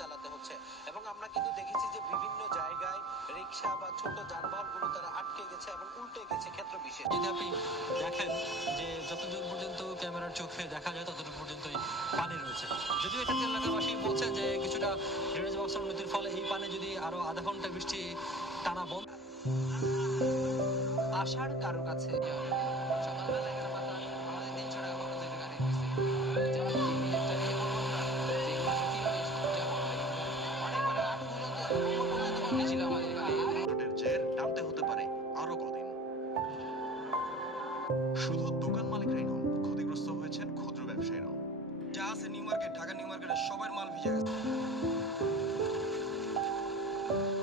চালাতে হচ্ছে। এবং আমরা কিন্তু দেখেছি যে বিভিন্ন জায়গায় রিক্সা বা ছোট যানবাহনগুলো তারা আটকে গেছে এবং উল্টে গেছে ক্ষেত্র বিশেষ। যদি আপনি দেখেন যে যতদূর পর্যন্ত ক্যামেরার চোখে দেখা যায় ততদূর পর্যন্তই পানি রয়েছে। যদিও এক্ষেত্রে এলাকাবাসী বলছে যে কিছুটা ড্রেনেজ ব্যবস্থার উন্নতির ফলে এই পানি যদি আরো আধা ঘন্টা বৃষ্টি টানা বন্ধ। আসার কারো কাছে সকালবেলা এখানে মাত্র আমাদের 300 টাকা খরচ হয়েছে গাড়ি পিছে। যারা একটা ইয়ে করবো না যেগুলো আসলে কিভাবে যাবো অনেক মানে 8 পর্যন্ত 9 পর্যন্ত পানি ছিল আমাদের এখানে। জের টানতে হতে পারে আরো কদিন। শুধু দোকান মালিকরাই নন, ক্ষতিগ্রস্ত হয়েছেন ক্ষুদ্র ব্যবসায়ীরাও। যা আছে নিউ মার্কেট, ঢাকা নিউ মার্কেটে সবার মাল ভিজে গেছে।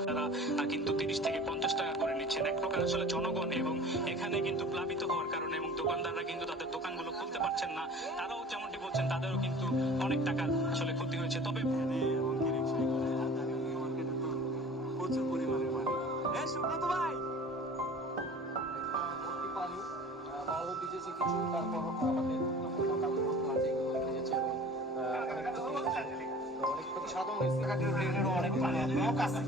তারা কিন্তু 30 থেকে 50 টাকা করে নিচ্ছেন। এক প্রকার আসলে জনগণ এবং এখানে কিন্তু প্লাবিত হওয়ার কারণে এবং দোকানদাররা কিন্তু তাদের দোকানগুলো খুলতে পারছেন না। তারাও যেমনটি বলছেন তাদেরও কিন্তু অনেক টাকা আসলে ক্ষতি হয়েছে। তবে প্রচুর পরিমাণে পানি। সুব্রত ভাই পানি মাও ভিজেছে কিছু, তারপর আমাদের গুরুত্বপূর্ণ কাগজপত্র আছে এগুলো ভিজেছে এবং অনেক ক্ষতি সাধন হয়েছে। ড্রেনেরও অনেক ব্লক আছে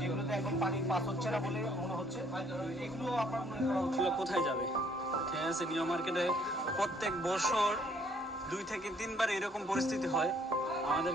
যেগুলোতে এখন পানি পাস হচ্ছে না বলে মনে হচ্ছে। এগুলো আপনার মনে করা হচ্ছে কোথায় যাবে? ঠিক আছে, নিউ মার্কেটে প্রত্যেক বছর 2 থেকে 3 বার এরকম পরিস্থিতি হয় আমাদের।